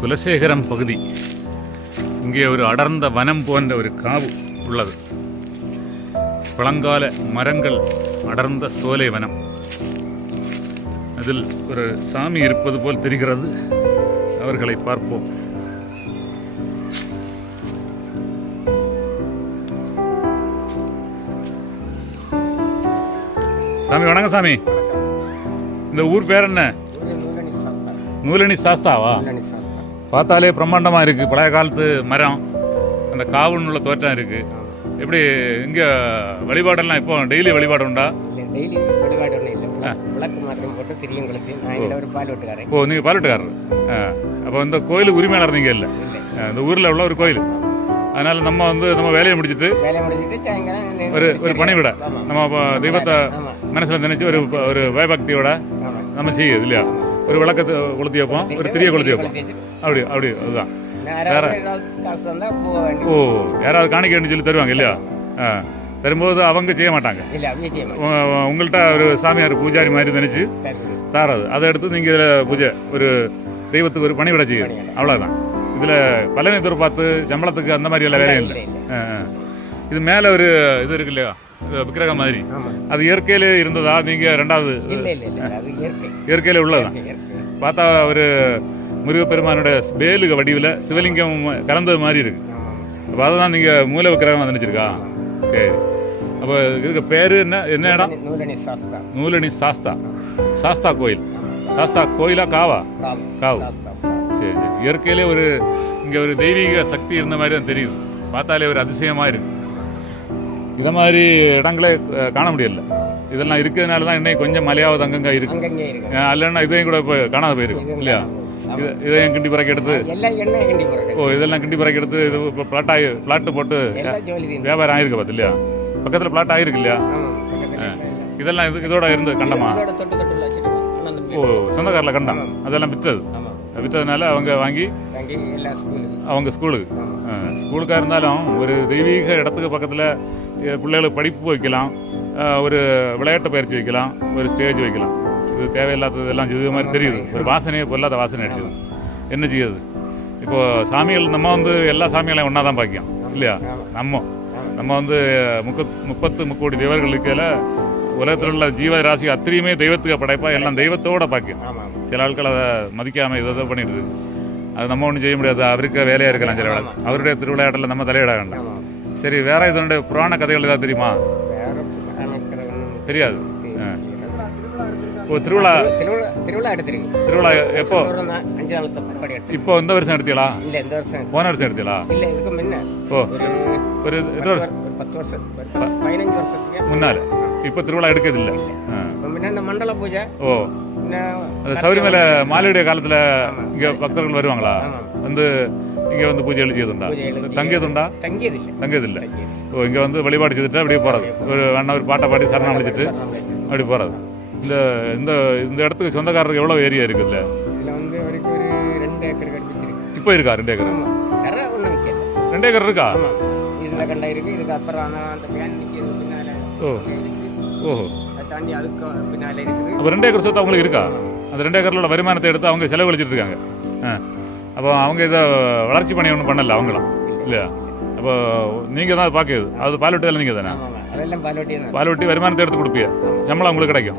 குலசேகரம் பகுதி. இங்கே ஒரு அடர்ந்த வனம் போன்ற ஒரு காவு உள்ளது. பழங்கால மரங்கள் அடர்ந்த சோலை வனம். அதில் ஒரு சாமி இருப்பது போல் தெரிகிறது. அவர்களை பார்ப்போம். சாமி வணக்கம் சாமி. இந்த ஊர் பேர் என்ன? நூலணி சாஸ்தா நூலணி சாஸ்தாவா பார்த்தாலே பிரம்மாண்டமாக இருக்குது பழைய காலத்து மரம் அந்த உள்ள தோற்றம் இருக்குது எப்படி இங்கே வழிபாடெல்லாம் இப்போ டெய்லி வழிபாடு உண்டா? டெய்லி வழிபாடு ஒன்றும் இல்லை. விளக்கு- மாற்றம் போட்டு திரியும் கொளுத்தி நான் ஒரு பால் ஓ நீங்கள் பாலட்டுக்காரர்? ஆ. அப்போ இந்த கோயிலுக்கு உரிமையாளர் நீங்கள் இல்லை? இந்த ஊரில் உள்ள ஒரு கோயில். அதனால் நம்ம வந்து நம்ம வேலையை முடிச்சிட்டு ஒரு ஒரு பணி விட ஆமா. நம்ம தெய்வத்தை மனசில் நினைச்சு ஒரு ஒரு பயபக்தியோட நம்ம செய்யுது இல்லையா? ஒரு விளக்கத்தை கொளுத்தி வைப்போம். ஒரு திரியை கொளுத்தி வைப்போம். அப்படி அப்படி அதுதான். வேண்டிய ஓ யாராவது காணிக்கைன்னு சொல்லி தருவாங்க இல்லையா? ஆ. தரும்போது அவங்க செய்ய மாட்டாங்க. உங்கள்கிட்ட ஒரு சாமியார் பூஜாரி மாதிரி நினைச்சு. தாராது. அதை எடுத்து நீங்கள் இதில் பூஜை ஒரு தெய்வத்துக்கு ஒரு பணிவிட பணிவிடை. அவ்வளோதான் இதில் பலனை எதிர்பார்த்து சம்பளத்துக்கு அந்த மாதிரி எல்லாம் வேலையும் இல்லை. இது மேலே ஒரு இது இருக்கு இல்லையா? விக்கிரகம் மாதிரி. அது இயற்கையிலே இருந்ததா? நீங்கள் ரெண்டாவது இயற்கையிலே இயற்கை பார்த்தா ஒரு முருகப்பெருமானோட வேலுக வடிவில் சிவலிங்கம் கலந்தது மாதிரி இருக்கு. அப்போ அதை தான் நீங்கள் மூல விக்கிரகம் நினச்சிருக்கா சரி. அப்போ இதுக்கு பேர் என்ன என்ன இடம்? நூலணி- சாஸ்தா. சாஸ்தா. கோயில். சாஸ்தா கோயிலா காவா? காவு சரி சரி. இயற்கையிலே ஒரு இங்கே ஒரு தெய்வீக சக்தி இருந்த மாதிரி தான் தெரியுது. பார்த்தாலே ஒரு அதிசயமாக இருக்கு. இதை மாதிரி இடங்களே காண முடியல. இதெல்லாம் இருக்கிறதுனால தான் இன்னைக்கு கொஞ்சம் மலையாவது அங்கங்கே இருக்கு. இல்லைன்னா இதையும் கூட இப்போ காணாத போயிருக்கு இல்லையா? இது இதையும் கிண்டி பறக்க எடுத்து? ஓ இதெல்லாம் கிண்டி பறக்க எடுத்து இது பிளாட் ஆகி பிளாட்டு போட்டு வியாபாரம் ஆயிருக்கு பார்த்து இல்லையா? பக்கத்தில் பிளாட் ஆயிருக்கு இல்லையா? இதெல்லாம் இது இதோட இருந்து கண்டமா? ஓ. சொந்தக்காரில் கண்டம். அதெல்லாம் விற்றது விற்றதுனால அவங்க வாங்கி அவங்க ஸ்கூலுக்கு. ஸ்கூலுக்காக இருந்தாலும் ஒரு தெய்வீக இடத்துக்கு பக்கத்தில் பிள்ளைகளுக்கு படிப்பு வைக்கலாம் ஒரு விளையாட்டு பயிற்சி வைக்கலாம் ஒரு ஸ்டேஜ் வைக்கலாம். இது தேவையில்லாதது எல்லாம் செய்த மாதிரி தெரியுது. ஒரு வாசனையே பொல்லாத வாசனை அடிச்சது என்ன செய்யுது? இப்போ சாமிகள் நம்ம வந்து எல்லா சாமிகளையும் ஒன்றா தான் பார்க்கலாம் இல்லையா. நம்ம. நம்ம வந்து முப்பத் முப்பத்து முக்கோடி தேவர்கள் இருக்கையில் உலகத்தில் உள்ள ஜீவராசி அத்தனையுமே தெய்வத்துக்கு படைப்பா எல்லாம் தெய்வத்தோட ஆமா சில ஆட்கள் அதை மதிக்காம இதை இதை பண்ணிட்டு இருக்கு அது நம்ம ஒன்றும் செய்ய முடியாது. அவருக்கு வேலையாக இருக்கலாம் சில வேலை அவருடைய திருவிளையாட்டில் நம்ம தலையிட வேண்டாம். சரி வேற இதனுடைய புராண கதைகள் ஏதாவது தெரியுமா? தெரியாது. ஓ திருவிழா. திருவிழா எடுத்திருக்கு திருவிழா எப்போ? அஞ்சு எடுத்து இப்போ இந்த வருஷம் எடுத்தீங்களா? இல்ல இந்த வருஷம் போன வருஷம் எடுத்தீங்களா? இல்ல இதுக்கு முன்ன. ஓ. ஒரு எத்தனை வருஷம்? பத்து வருஷம் பதினஞ்சு வருஷத்துக்கு. முன்னால. இப்போ திருவிழா எடுக்கிறது இல்லை. முன்ன மண்டல பூஜை. ஓ. சபரிமலை மாலையுடைய காலத்தில். இங்கே பக்தர்கள் வருவாங்களா? வந்து இங்கே வந்து பூஜை எழுதியதுண்டா தங்கியதுண்டா? தங்கியதில்லை. தங்கியது. ஓ இங்கே வந்து வழிபாடு செய்துட்டு அப்படியே போகிறது ஒரு வேணா ஒரு பாட்டை பாடி சரணம் அடிச்சிட்டு அப்படி போகிறது இந்த இந்த இந்த இடத்துக்கு சொந்தக்காரருக்கு எவ்வளோ ஏரியா இருக்குதுல்ல? இப்போ இருக்கா ரெண்டு ஏக்கர்? ரெண்டு ஏக்கர் இருக்கா? அந்த ஓ. ஓஹோ. தாண்டி அதுக்கு பின்னால இருக்குது. அப்போ ரெண்டு ஏக்கர் சொத்து அவங்களுக்கு இருக்கா? அந்த ரெண்டு ஏக்கரில் உள்ள வருமானத்தை எடுத்து அவங்க செலவழிச்சிட்டு இருக்காங்க. அப்போ அவங்க இதை வளர்ச்சி பண்ணி ஒன்றும் பண்ணல அவங்களாம். இல்லையா? அப்போ நீங்கள் தான் பார்க்குது அது பால் வெட்டுதல் நீங்கள் தானே? பால்வட்டி வருமானத்தை எடுத்து கொடுப்பீங்க சம்பளம் உங்களுக்கு கிடைக்கும்.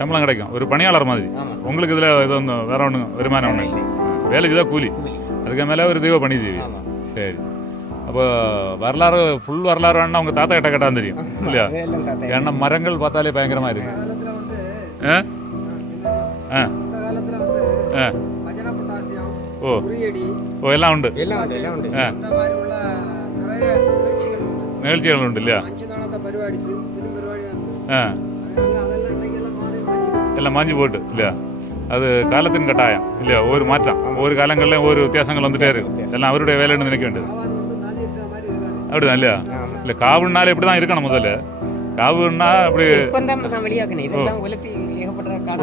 சம்பளம் கிடைக்கும். ஒரு பணியாளர் மாதிரி. உங்களுக்கு இதில் இது ஒன்று வேற ஒன்று வருமானம் ஒன்று இல்லை. வேலைக்கு தான் கூலி. அதுக்கு மேலே ஒரு தெய்வ பணி ஆமா சரி. அப்போ வரலாறு ஃபுல் வரலாறு வேணா உங்கள் தாத்தா கிட்ட கேட்டால் தெரியும் இல்லையா? ஏன்னா மரங்கள் பார்த்தாலே பயங்கரமாக இருக்கு. ஆ? ஆ. ஆ ஓ. ஓ எல்லாம் உண்டு? ஆ. நிகழ்ச்சிகள் உண்டு. இல்லையா. ஆ. எல்லாம் மாஞ்சி போட்டு இல்லையா? அது காலத்தின் கட்டாயம் இல்லையா? ஒவ்வொரு மாற்றம். ஒவ்வொரு காலங்களிலும் ஒவ்வொரு வித்தியாசங்கள் வந்துட்டே இருக்கு. எல்லாம் அவருடைய வேலைன்னு நினைக்க வேண்டியது. அப்படிதான் இல்லையா? இல்லை இப்படி தான் இருக்கணும் முதல்ல. காவுன்னா அப்படி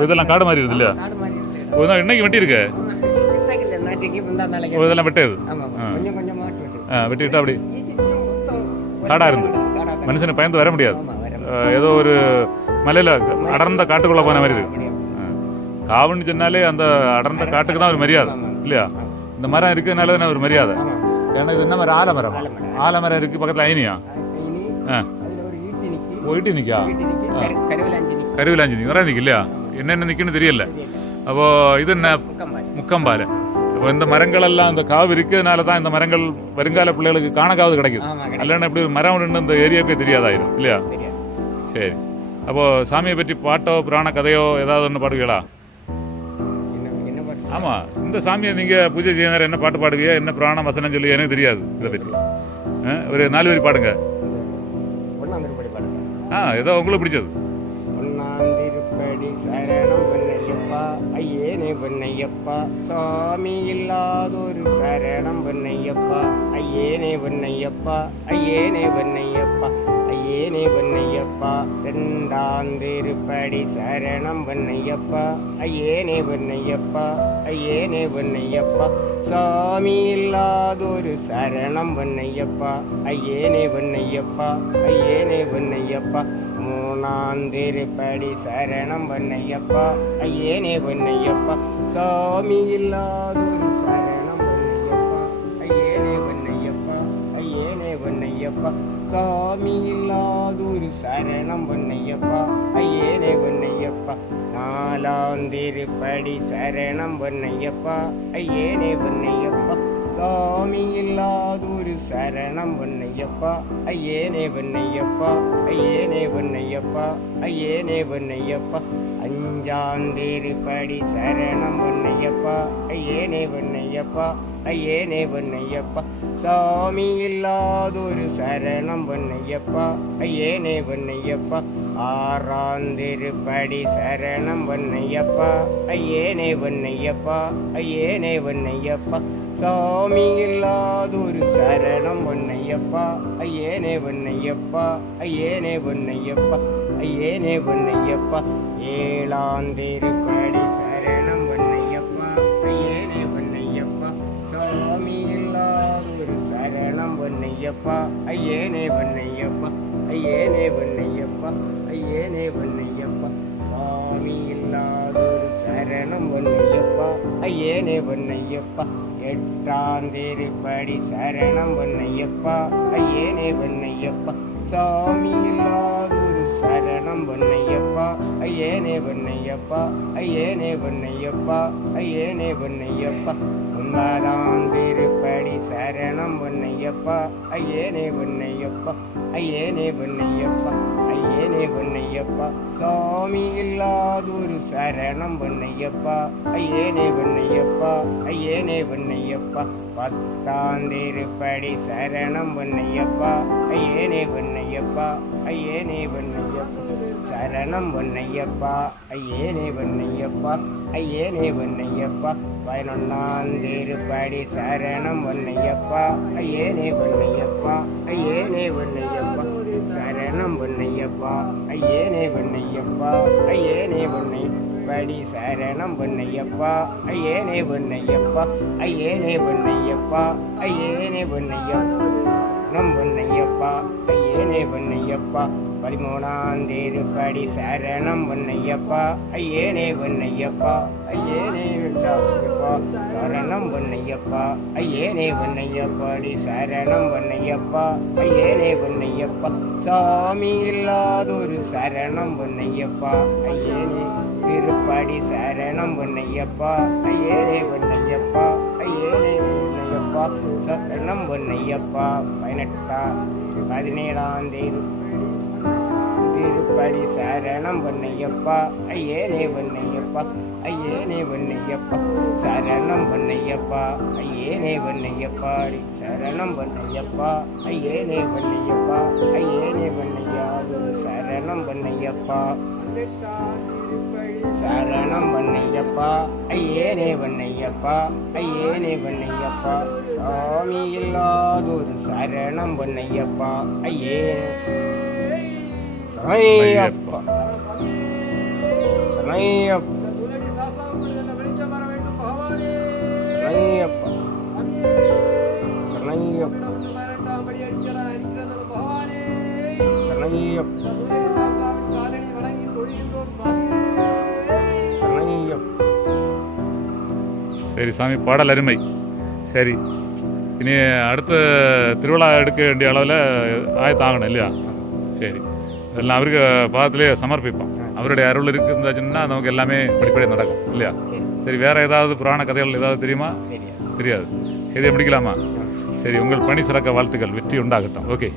இதெல்லாம் காடு மாதிரி இருக்குது இல்லையா? காடு மாதிரி இருக்கு இதான் இன்னைக்கு வெட்டி இருக்கு இதெல்லாம் வெட்டது வெட்டிட்டு அப்படி? காடா இருந்து. மனுஷனை பயந்து வர முடியாது. ஏதோ ஒரு மலையில அடர்ந்த காட்டுக்குள்ள போன மாதிரி இருக்கு. காவுன்னு சொன்னாலே அந்த அடர்ந்த காட்டுக்கு தான் ஒரு மரியாதை. இல்லையா. இந்த மரம் இருக்கிறதுனால தானே ஒரு மரியாதை? இது என்ன மரம் ஆலமரம். ஆலமரம். இருக்கு பக்கத்தில் ஐனியா போயிட்டு நிற்கா ஈட்டி நிற்கி கரு கருவில் அஞ்சு நிற்கி கருவில் அஞ்சு நிற்க நிற்க இல்லையா? என்னென்ன நிற்குன்னு தெரியல. அப்போ இது என்ன? முக்கம்பால் இப்போ இந்த மரங்கள் எல்லாம் இந்த காவு இருக்கிறதுனால தான் இந்த மரங்கள் வருங்கால பிள்ளைகளுக்கு காணக்காவது கிடைக்குது. இல்லைன்னா இப்படி ஒரு மரம் ஒன்று இந்த ஏரியாவுக்கே தெரியாதாயிரும் இல்லையா? சரி. அப்போ சாமியை பற்றி பாட்டோ புராண கதையோ ஏதாவது ஒன்று பாடுவீங்களா? ஆமாம் இந்த சாமியை நீங்கள் பூஜை செய்ய என்ன பாட்டு பாடுவீங்க? என்ன புராண வசனம் சொல்லி எனக்கு தெரியாது இதை பற்றி ஒரு நாலு வரி பாடுங்க. ஆ ஏதோ உங்களுக்கு பிடிச்சது. ஐயேனே பொன்னையப்பா சாமி இல்லாதொரு சரணம் பொன்னையப்பா ஐயேனே பொன்னையப்பா ஐயேனே பொன்னையப்பா ஐயேனே பொன்னையப்பா ரெண்டாந்திருப்படி சரணம் பொன்னையப்பா ஐயேனே பொன்னையப்பா ஐயேனே பொன்னையப்பா சாமி இல்லாதொரு சரணம் பொன்னையப்பா ஐயேனே பொன்னையப்பா ஐயேனே பொன்னையப்பா மூணாந்திருப்படி சரணம் பொன்னையப்பா ஐயேனே பொன்னையப்பா சாமி இல்லாதொரு சரணம் பொன்னையப்பா ஐயேனே பொன்னையப்பா ஐயேனே பொன்னையப்பா சாமி இல்லாதொரு சரணம் பொன்னையப்பா ஐயனே பொன்னையப்பா. நாலாம் திருப்படி சரணம் பொன்னையப்பா ஐயனே பொன்னையப்பா. சாமி இல்லாதொரு சரணம் பொன்னையப்பா ஐயனே பொன்னையப்பா ஐயனே பொன்னையப்பா ஐயனே பொன்னையப்பா. அஞ்சாம் திருப்படி சரணம் பொன்னையப்பா ஐயனே பொன்னையப்பா. ஐயேனே பொன்னையப்பா சாமி இல்லாதொரு சரணம் பொன்னையப்பா ஐயேனே பொன்னையப்பா ஆறாந்திருப்படி சரணம் பொன்னையப்பா ஐயேனே பொன்னையப்பா ஐயேனே பொன்னையப்பா சாமி இல்லாதொரு சரணம் பொன்னையப்பா ஐயேனே பொன்னையப்பா ஐயேனே பொன்னையப்பா ஐயேனே பொன்னையப்பா ஏழாந்திருப்படி சரணம் வண்ணையப்பா ஐயேனே வண்ணையப்பா ஐயேனே வண்ணையப்பா ஐயேனே வண்ணையப்பா சாமி இல்லாதொரு சரணம் வண்ணையப்பா ஐயேனே வண்ணையப்பா எட்டாம் திருப்படி சரணம் வண்ணையப்பா ஐயேனே வண்ணையப்பா சாமி இல்லாதொரு சரணம் வண்ணையப்பா ஐயேனே வண்ணையப்பா ஐயேனே வண்ணையப்பா ஐயேனே வண்ணையப்பா ஒன்பதாம் திருப்படி பொன்னையப்பா ஐயேனே பொன்னையப்பா ஐயேனே பொன்னையப்பா ஐயேனே பொன்னையப்பா சாமி இல்லாதொரு சரணம் பொன்னையப்பா ஐயேனே பொன்னையப்பா ஐயேனே பொன்னையப்பா பத்தாம் திருப்படி சரணம் பொன்னையப்பா ஐயேனே பொன்னையப்பா ஐயே நீ பொன்னையப்பா சரணம் வண்ணையப்பா. ஐயே நீ ஐயேனே ஐயே நீ பொன்னையப்பா பதினொன்னாம் திருப்படி சரணம் வண்ணையப்பா. ஐயே நீ ஐயேனே ஐயே நீ பொன்னையப்பா சரணம் வண்ணையப்பா. ஐயே நீ ஐயேனே ஐயே நீ பொன்னை படி சரணம் பொன்னையப்பா. ஐயேனே பொன்னையப்பா. ஐயேனே பொன்னையப்பா. ஐயேனே பொன்னையப்பா நம் பொன்னையப்பா. ஐயேனே பொன்னையப்பா. பதிமூணாம் திருப்படி சரணம் பொன்னையப்பா. ஐயேனே பொன்னையப்பா. ஐயேனே பொன்னையப்பா சரணம் பொன்னையப்பா. ஐயேனே பொன்னையப்பாடி சரணம் பொன்னையப்பா. ஐயேனே பொன்னையப்பா. சாமி இல்லாதொரு சரணம் பொன்னையப்பா. ஐயேனே திருப்பாடி சரணம் பொன்னையப்பா ஐயேனே பொன்னையப்பா ஐயேனே பொன்னையப்பா சரணம் பொன்னையப்பா பதினெட்டா பதினேழாம் தேதி திருப்படி சரணம் பொன்னையப்பா ஐயேனே பொன்னையப்பா ஐயேனே பொன்னையப்பா சரணம் பொன்னையப்பா ஐயேனே பொன்னையப்பாடி சரணம் பொன்னையப்பா ஐயேனே பொன்னையப்பா ஐயேனே பொன்னையாது சரணம் பொன்னையப்பா. சரணம் பண்ணையப்பா ஐயேனே பண்ணையப்பா ஐயேனே பண்ணையப்பா சாமி இல்லாதொரு சரணம் பண்ணையப்பா ஐயே. சமையப்பா சமையப்பா சமையப்பா சமையப்பா சமையப்பா சரி சாமி பாடல் அருமை. சரி இனி அடுத்த திருவிழா எடுக்க வேண்டிய அளவில் ஆயத்தாகணும் இல்லையா? சரி இதெல்லாம் அவருக்கு பாதத்திலே சமர்ப்பிப்போம். அவருடைய அருள் இருக்குந்தாச்சுன்னா நமக்கு எல்லாமே படிப்படியாக நடக்கும் இல்லையா? சரி சரி வேற ஏதாவது புராண கதைகள் ஏதாவது தெரியுமா? தெரியாது. செய்தியை முடிக்கலாமா? சரி உங்கள் பணி சிறக்க வாழ்த்துக்கள் வெற்றி உண்டாகட்டும். ஓகே.